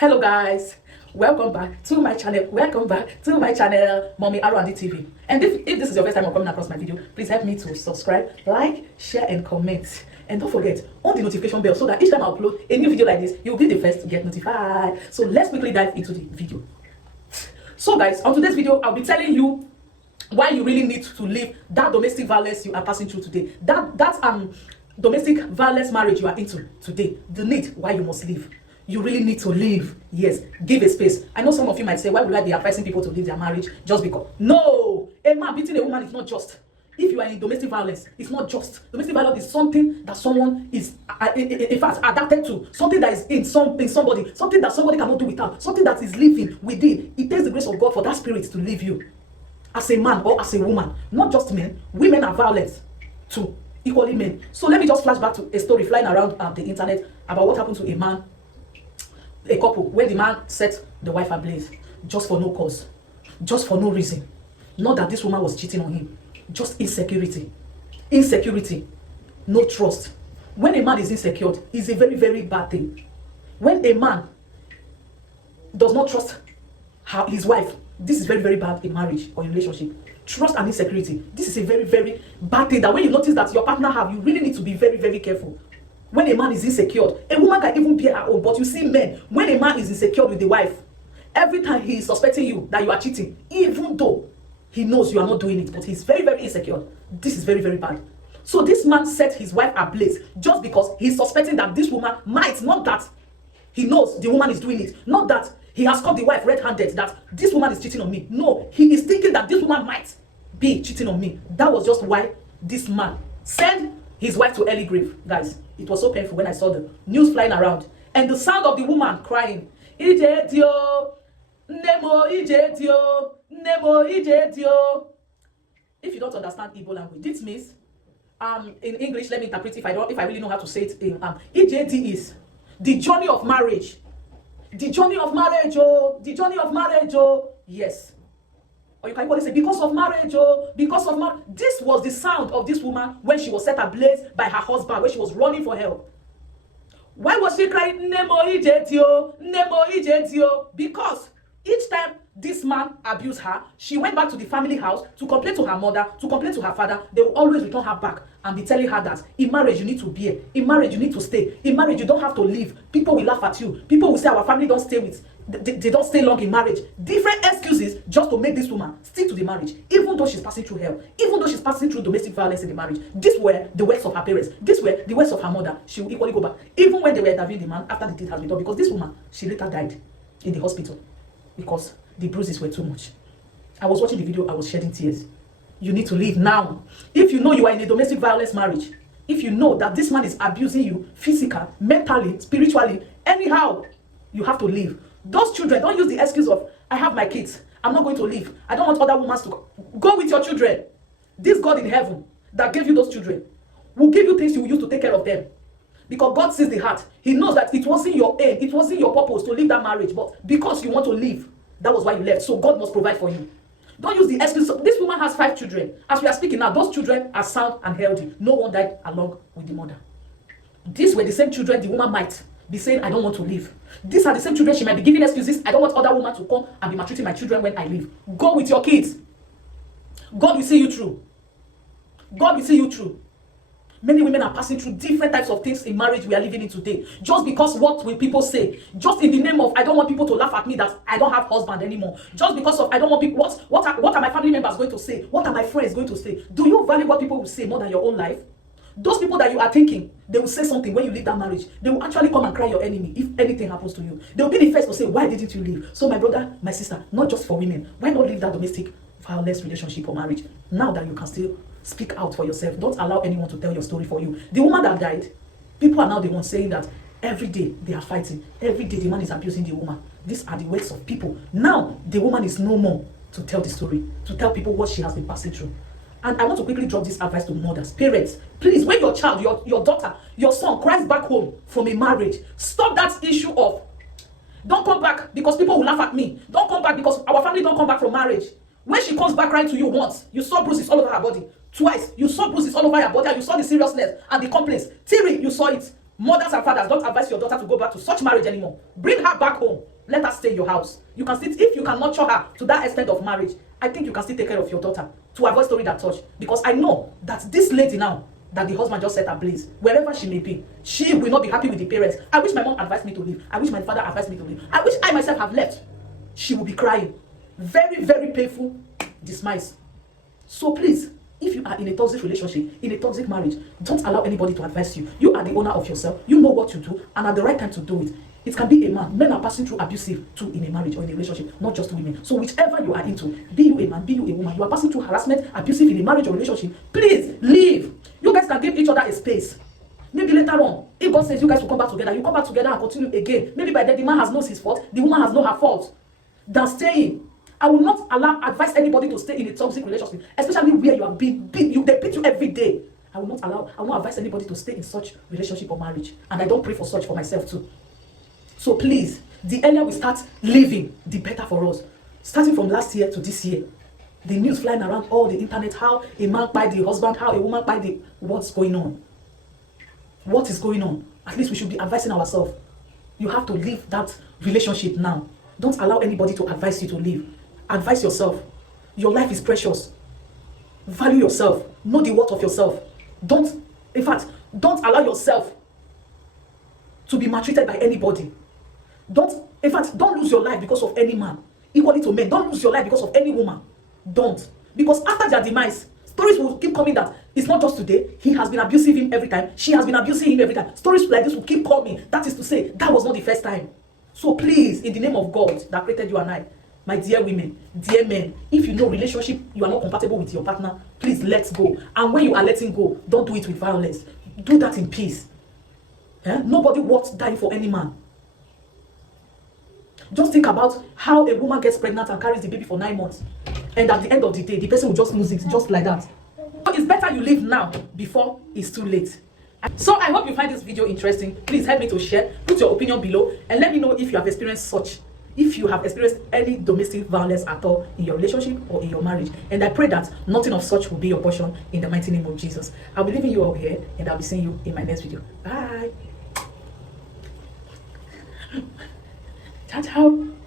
Hello guys, welcome back to my channel. Mommy R&D TV. And if this is your first time of coming across my video, please help me to subscribe, like, share and comment. And don't forget on the notification bell so that each time I upload a new video like this, you'll be the first to get notified. So let's quickly dive into the video. So guys, on today's video, I'll be telling you why you really need to leave that domestic violence you are passing through today. That domestic violence marriage you are into today. The need why you must leave. You really need to leave. Yes, give a space. I know some of you might say, why would I be advising people to leave their marriage just because? No! A man beating a woman is not just. If you are in domestic violence, it's not just. Domestic violence is something that someone is, in fact, adapted to. Something that is in somebody. Something that somebody cannot do without. Something that is living within. It takes the grace of God for that spirit to leave you. As a man or as a woman. Not just men. Women are violent too. Equally men. So let me just flash back to a story flying around the internet about what happened to a couple, where the man set the wife ablaze just for no cause, just for no reason. Not that this woman was cheating on him, just insecurity, no trust. When a man is insecure, it's a very, very bad thing. When a man does not trust his wife, this is very, very bad in marriage or in relationship. Trust and insecurity, this is a very, very bad thing that when you notice that your partner have, you really need to be very, very careful. When a man is insecure, a woman can even be her own. But you see men, when a man is insecure with the wife, every time he is suspecting you that you are cheating, even though he knows you are not doing it, but he's very, very insecure. This is very, very bad. So this man set his wife ablaze just because he's suspecting that this woman might, not that he knows the woman is doing it, not that he has caught the wife red-handed, that this woman is cheating on me. No, he is thinking that this woman might be cheating on me. That was just why this man sent his wife to early grave. Guys, it was so painful when I saw the news flying around and the sound of the woman crying, Ijedio, Nemo Ijedio, Nemo Ijedio. If you don't understand Igbo language, this means in English, let me interpret if I really know how to say it. Ijedi is the journey of marriage. The journey of marriage, oh, the journey of marriage, oh, yes. Or you can even say, because of marriage, oh, because of marriage. This was the sound of this woman when she was set ablaze by her husband, when she was running for help. Why was she crying, Nemo Ijetio, Nemo Ijetio? Because each time this man abused her, she went back to the family house to complain to her mother, to complain to her father. They will always return her back and be telling her that in marriage you need to bear, in marriage you need to stay, in marriage you don't have to leave. People will laugh at you. People will say our family don't stay with, they don't stay long in marriage. Different excuses just to make this woman stick to the marriage, even though she's passing through hell, even though she's passing through domestic violence in the marriage. These were the words of her parents. These were the words of her mother. She will equally go back, even when they were interviewing the man after the deed has been done, because this woman, she later died in the hospital because the bruises were too much. I was watching the video, I was shedding tears. You need to leave now. If you know you are in a domestic violence marriage, if you know that this man is abusing you physically, mentally, spiritually, anyhow, you have to leave. Those children, don't use the excuse of, I have my kids, I'm not going to leave. I don't want other women to go with your children. This God in heaven that gave you those children will give you things you will use to take care of them. Because God sees the heart. He knows that it wasn't your aim, it wasn't your purpose to leave that marriage, but because you want to leave, that was why you left. So God must provide for you. Don't use the excuse. This woman has 5 children. As we are speaking now, those children are sound and healthy. No one died along with the mother. These were the same children the woman might be saying, I don't want to leave. These are the same children she might be giving excuses. I don't want other women to come and be maltreating my children when I leave. Go with your kids. God will see you through. God will see you through. Many women are passing through different types of things in marriage we are living in today. Just because what will people say? Just in the name of, I don't want people to laugh at me that I don't have husband anymore. Just because of, I don't want people, what are my family members going to say? What are my friends going to say? Do you value what people will say more than your own life? Those people that you are thinking, they will say something when you leave that marriage. They will actually come and cry your enemy if anything happens to you. They will be the first to say, why didn't you leave? So my brother, my sister, not just for women, why not leave that domestic violence relationship or marriage now that you can still speak out for yourself? Don't allow anyone to tell your story for you. The woman that died, people are now the ones saying that every day they are fighting. Every day the man is abusing the woman. These are the words of people. Now the woman is no more to tell the story, to tell people what she has been passing through. And I want to quickly drop this advice to mothers, parents. Please, when your child, your daughter, your son cries back home from a marriage, stop that issue of, don't come back because people will laugh at me. Don't come back because our family don't come back from marriage. When she comes back crying to you once, you saw bruises all over her body. Twice, you saw bruises all over her body and you saw the seriousness and the complaints. 3, you saw it. Mothers and fathers, don't advise your daughter to go back to such marriage anymore. Bring her back home. Let her stay in your house. You can still, if you can nurture her to that extent of marriage, I think you can still take care of your daughter to avoid story that touch. Because I know that this lady now, that the husband just set ablaze, wherever she may be, she will not be happy with the parents. I wish my mom advised me to leave. I wish my father advised me to leave. I wish I myself have left. She will be crying. Very, very painful demise. So please, if you are in a toxic relationship, in a toxic marriage, don't allow anybody to advise you. You are the owner of yourself. You know what to do, and at the right time to do it. It can be a man. Men are passing through abusive too in a marriage or in a relationship, not just women. So whichever you are into, be you a man, be you a woman, you are passing through harassment, abusive in a marriage or relationship, please leave. You guys can give each other a space. Maybe later on, if God says you guys will come back together, you come back together and continue again. Maybe by then the man has known his fault, the woman has known her fault. Than staying. I will not advise anybody to stay in a toxic relationship, especially where you are being beat. They beat you every day. I will not advise anybody to stay in such relationship or marriage. And I don't pray for such for myself too. So please, the earlier we start living, the better for us. Starting from last year to this year, the news flying around all the internet, how a man buy the husband, how a woman buy the... What's going on? What is going on? At least we should be advising ourselves. You have to leave that relationship now. Don't allow anybody to advise you to leave. Advise yourself. Your life is precious. Value yourself. Know the worth of yourself. Don't allow yourself to be maltreated by anybody. Don't lose your life because of any man. Equally to men, don't lose your life because of any woman. Don't. Because after their demise, stories will keep coming that it's not just today. He has been abusing him every time. She has been abusing him every time. Stories like this will keep coming. That is to say, that was not the first time. So please, in the name of God that created you and I, my dear women, dear men, if you know relationship, you are not compatible with your partner, please let go. And when you are letting go, don't do it with violence. Do that in peace. Nobody wants dying for any man. Just think about how a woman gets pregnant and carries the baby for 9 months. And at the end of the day, the person will just lose it, just like that. But it's better you live now before it's too late. So I hope you find this video interesting. Please help me to share. Put your opinion below and let me know if you have experienced such. If you have experienced any domestic violence at all in your relationship or in your marriage. And I pray that nothing of such will be your portion in the mighty name of Jesus. I'll be leaving you all here and I'll be seeing you in my next video. Bye. Ciao, ciao.